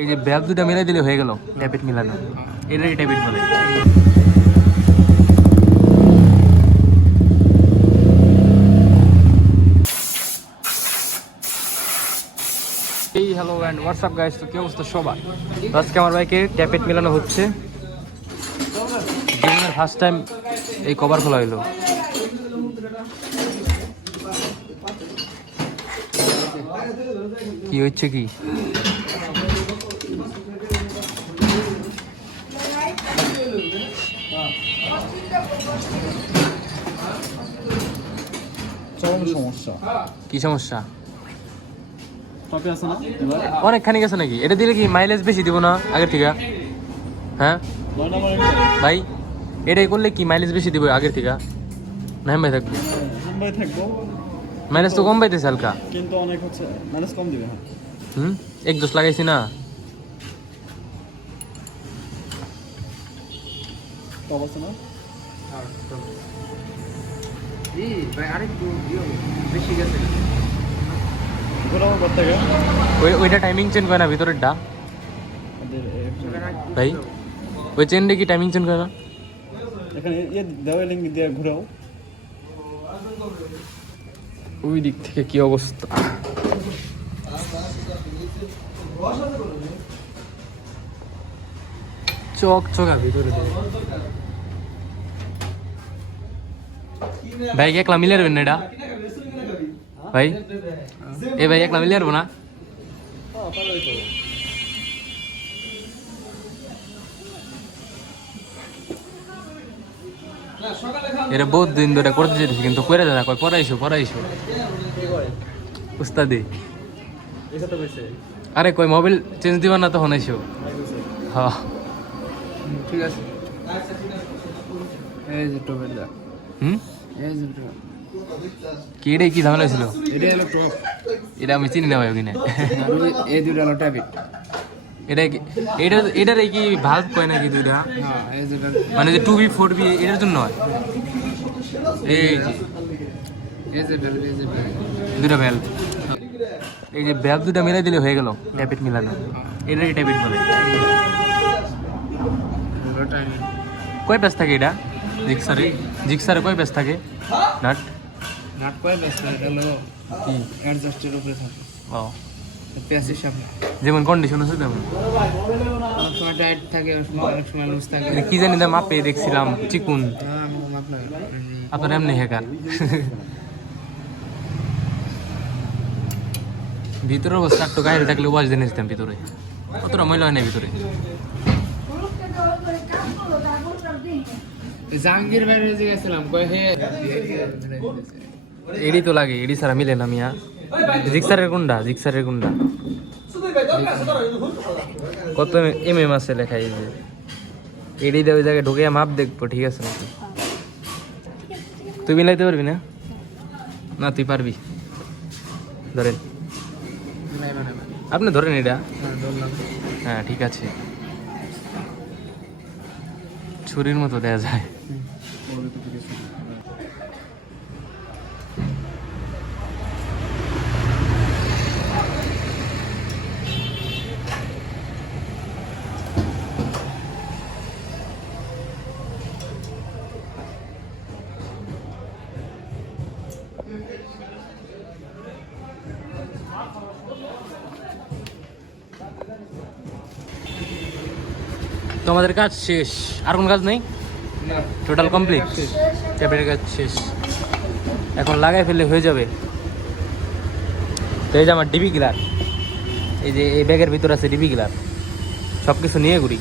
এই যে ব্যাগ দুটা মিলাই দিলে হয়ে গেল ট্যাপেট মিলানো, এটাই ট্যাপেট বলে। এই হ্যালো অ্যান্ড হোয়াটসঅ্যাপ গাইস, তো কি অবস্থা সবার? আজকে আমার বাইকে ট্যাপেট মিলানো হচ্ছে। জীবনের ফার্স্ট টাইম এই কভার খোলা হইলো। কি হচ্ছে কি? কি সমস্যা? অনেকখানি গেছে নাকি? এটা দিলে কি মাইলেজ বেশি দিব না আগের থেকে? হ্যাঁ ভাই, এটাই করলে কি মাইলেজ বেশি দিব আগের থেকে? না ভাই থাকবো, মাইলেজ তো কম পাইতেছে হালকা, কিন্তু অনেক হচ্ছে মাইলেজ কম দিবে। এক দোষ লাগাইছি না। অবস্থা না ওইটা টাইমিং চেঞ্জ করে না ভিতরেরটা ভাই? ওই চেনটা কি টাইমিং চেঞ্জ করে না? এখানে দেওয়াল লিঙ্ক দিয়ে ঘুরাও। ওই দিক থেকে কি অবস্থা? চক চকা ভিতরে ভাই, একলা মিলে আসবেন না এটা ভাই? এ ভাই একলা মিলে আসবো না? এটা বহুত দিন ধরে করতে চেয়েছি কিন্তু করে দেয় না। কয় পড়াইছো উস্তাদি। আরে কই মোবাইল চেঞ্জ দিবা না তখন আইসো। হ্যাঁ ঠিক আছে। এই যে টপের দা। এই যে টপ। কি রে, কি ঝামেলা ছিল? এটা হলো টপ। এটা আমি চিনি না ভাই ওখানে। এই দুটো হলো ট্যাবিট। এটার কি ভাল্ব কয় নাকি দুইটা? হ্যাঁ, এই যে মানে যে 2B 4B এটার জন্য হয়। এই যে দুটা ভ্যালভ, এই যে ভ্যালভ দুটা মিলাই দিলে হয়ে গেল ট্যাপেট মিলানো, এটাই ট্যাপেট বলে। কয় পেস থাকে এটা জিক্সারে কয় পেস থাকে? নাট কয় পেস থাকে? হলো কি অ্যাডজাস্টের উপরে থাকে। ও, পেসের সামনে যেমন কন্ডিশন আছে তেমন। অনেক সময় টাইট থাকে, অনেক সময় লুজ থাকে। এটা কি জানি না, মাপে দেখছিলাম চিকুন। হ্যাঁ, মাপ লাগে। আপনার এমনি হ্যাকার। ভিতরে অবস্থা একটু গাড়ি থাকলে ওয়াজ দিয়ে নিতাম ভিতরে, কতটা ময়লা হয় না ভিতরে। জাহাঙ্গীর বাইরে গেছিলাম, কয় হে এডি তো লাগে, এডি ছাড়া মিলে না মিয়া। জিক্সারের গুন্ডা কত MM আছে লেখা। এই যে এডি দিয়ে ওই জায়গায় ঢুকে মাপ দেখবো, ঠিক আছে নাকি? তুই মিলাইতে পারবি না? না তুই পারবি, ধরেন আপনি ধরেন এটা। হ্যাঁ ঠিক আছে, ছুরির মতো দেয়া যায়। তো আমাদের কাজ শেষ, আর কোন কাজ নেই, টোটাল কমপ্লিট। ট্যাপের কাজ শেষ, এখন লাগাই ফেললে হয়ে যাবে। তো এই যে আমার ডিবি গিলার, এই যে এই ব্যাগের ভিতর আছে ডিবি গিলার, সব কিছু নিয়ে ঘুরি।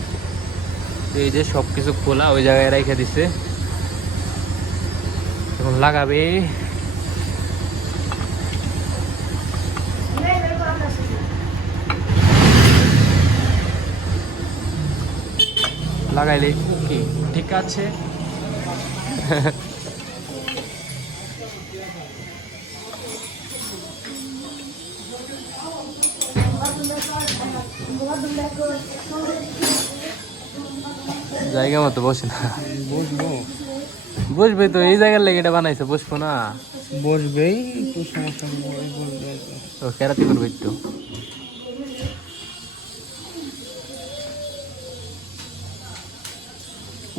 তো এই যে সব কিছু খোলা ওই জায়গায় রেখে দিচ্ছে, এখন লাগাবে। লাগাইলে কি ঠিক আছে। জায়গা মতো বসে না, বসবে তো, এই জায়গার লেগে এটা বানাইছে, বসবো না? বসবেই তো, সমস্যা নেই। ও কেরাতি করবে একটু।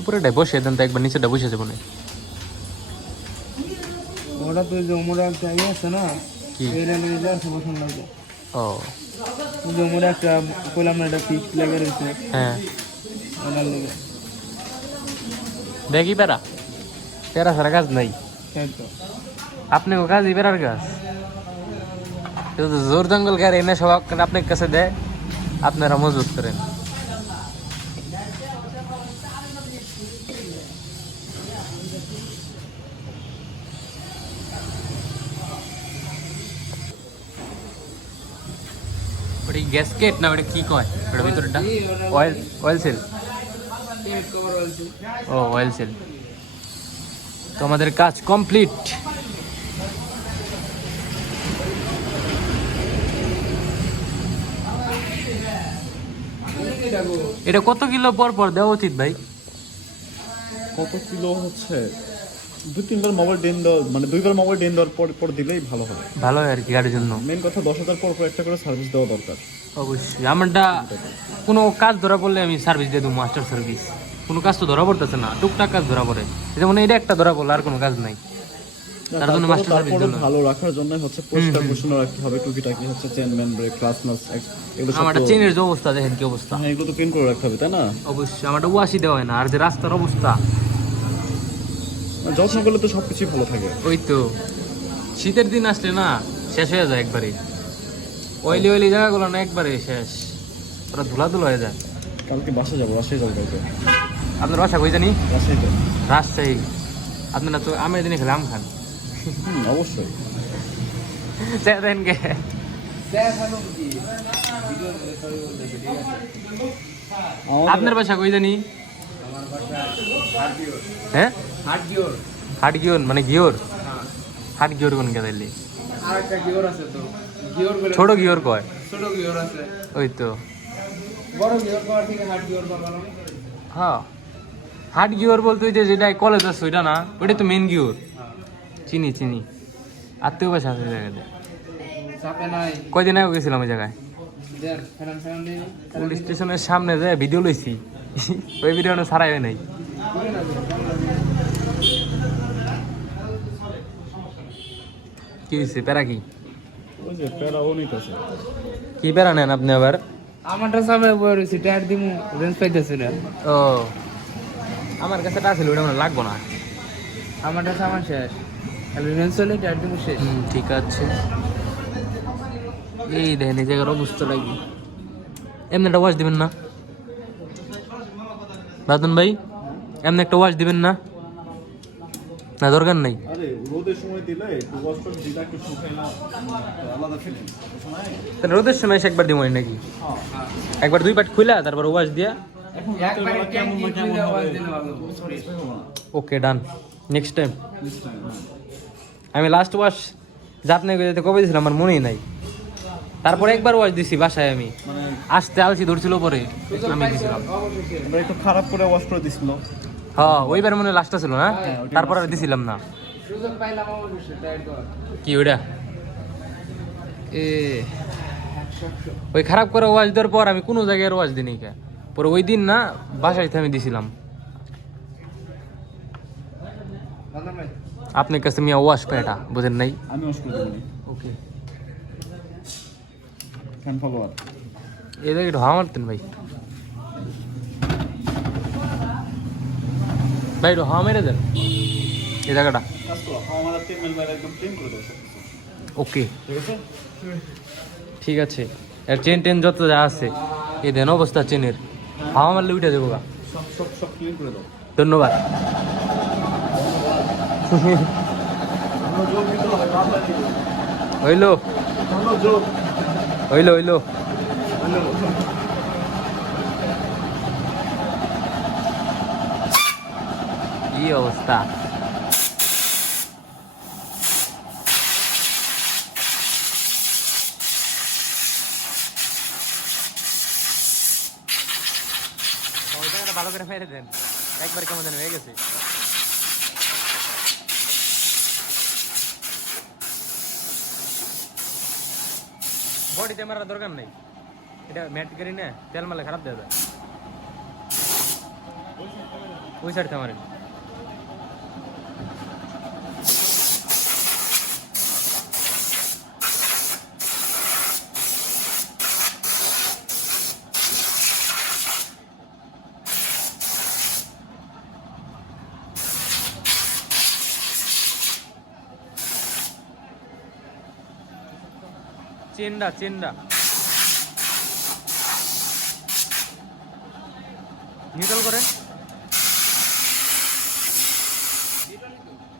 উপরেটাই বসে দেন তো, একবার নিচেটা বসে যাবো না। ওটা তো জমুরা একটা ইয়ে আছে না, কি? এর এনে আছে পছন্দ লাগে। ও জমুরা একটা কইলাম না, এটা ফিক্স লেগে রয়েছে, হ্যাঁ, ওটার লেগে। দেখি প্যারা প্যারা সারা কাজ নাই। তাই তো। আপনি ও কাজই প্যারার কাজ, এটা তো জোর জঙ্গল গাড়ি এনে সব আপনার কাছে দেয়, আপনারা মজবুত করেন। ওটা গ্যাসকেট না, ওটা কি কয় ওটা ভিতরটা? Oil, oil seal. টিম কভার বলছি। ও অয়েল সেল। তো আমাদের কাজ কমপ্লিট। এটা কত কিলো পর পর দেওয়া উচিত ভাই? কত কিলো হচ্ছে 2-3বার মোবাইল ডেন দেওয়া, মানে 2বার মোবাইল ডেন দেওয়ার পর পর দিলেই ভালো হবে। ভালো হয় আর কি গাড়ির জন্য। মেন কথা 10,000 পর পর একটা করে সার্ভিস দেওয়া দরকার। অবশ্যই আমারটা কোনো কাজ ধরা পড়লে আমি সার্ভিস দিয়ে দেবো, মাস্টার সার্ভিস। কোনো কাজ তো ধরা পড়তেছে না, টুকটাক কাজ ধরা পড়ে, যেমন এটা একটা ধরা পড়লো, আর কোনো কাজ নাই, তার জন্য মাস্টার সার্ভিস তারপরে দিলাম। ভালো রাখার জন্য হচ্ছে পরিষ্কার পরিচ্ছন্ন রাখতে হবে, টুকিটাকি হচ্ছে চেন ম্যান ব্রেক ক্লাস নাস এগুলো সব আমারটা তো- চেনের যে অবস্থা দেখেন কি অবস্থা। হ্যাঁ, এগুলো তো ক্লিন করে রাখতে হবে, তাই না? অবশ্যই আমারটা ওয়াশি দেওয়া হয় না, আর যে রাস্তার অবস্থা, যত্ন করলে তো সবকিছুই ভালো থাকে। ওই তো শীতের দিন আসলে না শেষ হয়ে যায় একবারে, অয়েলি অয়েলি জায়গাগুলো না একবারে শেষ, পুরো ধুলাধুলো হয়ে যায়। কালকে বাসায় যাবো কালকে। আপনার বাসা কই জানি? বাসায় তো রাজশাহী। আপনারা তো আমের দিনে খেলে আম খান। অবশ্যই। দেন গে আপনার বাসা কই জানি? হ্যাঁ, হাট গিওর মানে গিওর, হাট গিওর কোন কে দিলি? আরেকটা গিয়র আছে তো, গিয়র বলে ছোট গিওর কয়, ছোট গিয়র আছে। ওই তো বড় গিয়র পাওয়ার থেকে হাট গিয়র পাওয়া। হ্যাঁ। হাট গিওর বলতে ওই যে যেটা কলেজ আছে ওইটা না, ওইটা তো মেন গিওর। চিনি চিনি, আত্মীয় বাসা আছে ওই জায়গাতে। চাপে নাই। কয়দিন আগে গেছিলাম ওই জায়গায়, দেন ফেরান ফেরান দিন। পুলিশ স্টেশনের সামনে যায় ভিডিও লইছি, ওই ভিডিও ছাড়াই হয় নাই। কি হয়েছে প্যারা কি? ওই যে প্যারা ও নিতেছে। কি প্যারা নেন আপনি আবার? আমারটা সামনে বই রয়েছে, টায়ার দিমু রেঞ্জ পাইতেছি না। ও আমার কাছে টা ছিল, ওটা আমার লাগবো না। আমারটা সামান শেষ, খালি রেঞ্জ চলে টায়ার দিমু শেষ। ঠিক আছে। এই দেখেন এই জায়গার অবস্থা লাগবে, এমনি একটা ওয়াশ দিবেন না বাদন ভাই? এমনি একটা ওয়াশ দিবেন না? না দরকার নাই। আরে রোদের সময় দিলে একটু কষ্ট দিলে একটু শুকাইলা আলাদা ফিলিং। তাহলে রোদের সময় এসে একবার দিব নাকি? একবার দুই পাট খুলা তারপর ওয়াশ দিয়া। এখন একবারে কেমন না কেমন আওয়াজ হবে দিলে ভালো। ওকে ডান, নেক্সট টাইম। আমি লাস্ট ওয়াশ জাপনে যেতে কবে দিয়েছিলাম আমার মনেই নাই, তারপরে একবার ওয়াশ দিছি বাসায়, আমি মানে আসতে আলসি ধরছিল পরে আমি দিছিলাম। আমরা একটু খারাপ করে ওয়াশ করে দিছিল। হ্যাঁ ওইবার মনে হয় লাস্টটা ছিল না, তারপর আর দিছিলাম না। সুযোগ পাইলাম অবশ্যই টায়ার দেওয়ার। কি ওইটা? এ ওই খারাপ করে ওয়াশ দেওয়ার পর আমি কোনো জায়গায় ওয়াশ দিই নি, পরে ওই দিন না বাসায় আমি দিছিলাম। বাদন ভাই আপনার কাছে মিয়া ওয়াশ পেটা বুঝেন নাই? আমি ওয়াশ করে দিইনি। ওকে, ফ্যান ফলোয়ার। এই জায়গায় একটু হাওয়া মারতেন ভাই, ভাই একটু হাওয়া মেরে দেন এই জায়গাটা। কাজ করো, আমাদের টিম মেম্বার একদম ক্লিন করে দাও সব কিছু। ওকে ঠিক আছে? ঠিক আছে। আর চেন টেন যত যা আছে এই দেন অবস্থা চেনের, হাওয়া মারলে উঠে দেবো গা। সব সব সব ক্লিন করে দাও। ধন্যবাদ। আমরা যোগ দিতে হবে, বাবা দিতে হবে। হইলো আমরা যোগ। হইলো হইলো। কি অবস্থা? ভালো করে ফেলে দেন, একবার কেমন যেন হয়ে গেছে। বডিতে মারার দরকার নেই, এটা ম্যাট করি না, তেল মারলে খারাপ দেওয়া যায়। ওই সাইড থেকে মারেন। চেনটা চেনটা নিউট্রাল করেন।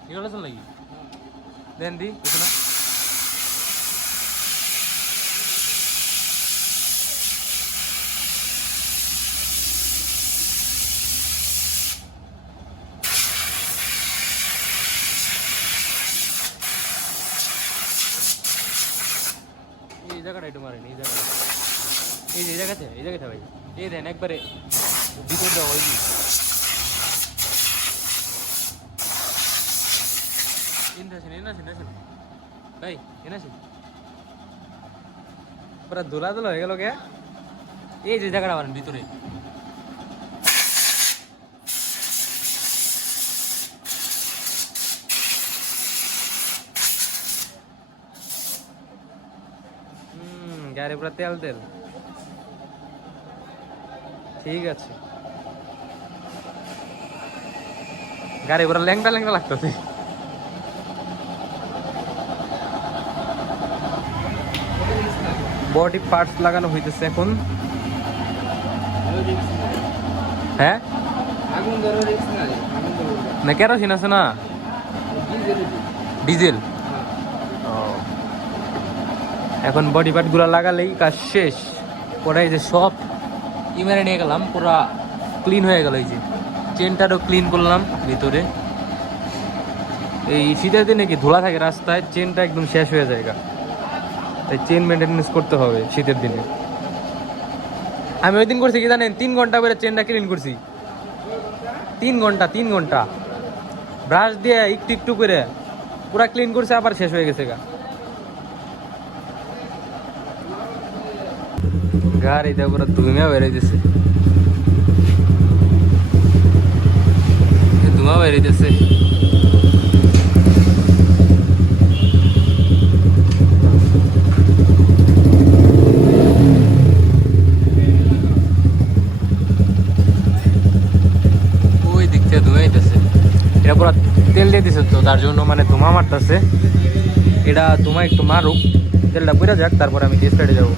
নিউট্রাল আছে নাকি দেন দি কিছু না। এই জায়গাটা একটু মারেন, এই জায়গাটা, এই যে এই জায়গাতে ভাই, এই দেন একবারে ভিতর দেওয়া হয়নি। ভাই এনেছেন পুরা দোলা দোলা হয়ে গেল কে। এই যে জায়গাটা মারেন ভিতরে, গাড়ি পুরা তেল তেল। ঠিক আছে, গাড়ি পুরা ল্যাংটা ল্যাংটা লাগতেছে। বডি পার্টস লাগানো হইতেছে এখন। হ্যাঁ আগুন ধরে রিস্ক না, আগুন ধরে না কেরোসিন আছে না, ডিজেল। এখন বডি পার্ট গুলা লাগালেই কাজ শেষ। পরে এই যে সব ইমেরে নিয়ে গেলাম, পুরা ক্লিন হয়ে গেল। এই যে চেনটারও ক্লিন করলাম ভিতরে। এই শীতের দিনে কি ধুলা থাকে রাস্তায়, চেনটা একদম শেষ হয়ে যায়, তাই চেন মেনটেন্যান্স করতে হবে শীতের দিনে। আমি ওই দিন করছি কি জানেন, 3 ঘন্টা করে চেনটা ক্লিন করছি। 3 ঘন্টা ব্রাশ দিয়ে একটু একটু করে পুরা ক্লিন করছে, আবার শেষ হয়ে গেছে গাড়িতে পুরো ধুমা বেরোইতেছে, ধুমা বেরোইতেছে। ওই দিক থেকে ধুমাইতেছে, এটা পুরো তেল দিয়ে দিছে তো, তার জন্য মানে ধুমা মারতেছে। এটা ধুমা একটু মারুক, তেলটা পুরা যাক, তারপরে আমি টেস্ট কাটে যাবো।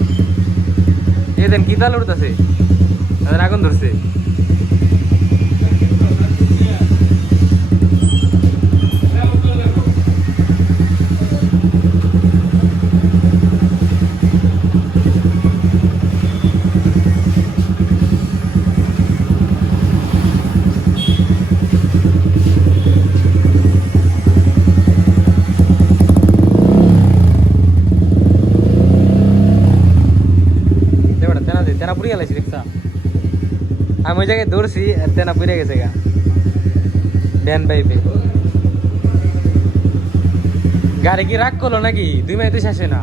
এই দেন কি তাল উঠতেছে, তাদের আগুন ধরছে। তেনা পুড়িয়ে গেছে রিক্সা, আমি ওই জায়গায় ধরছি আর তেনা পুড়ে গেছে গা ড্যান পাইপে। গাড়ি কি রাগ করলো নাকি? 2 মিনিটে শেষ হয় না।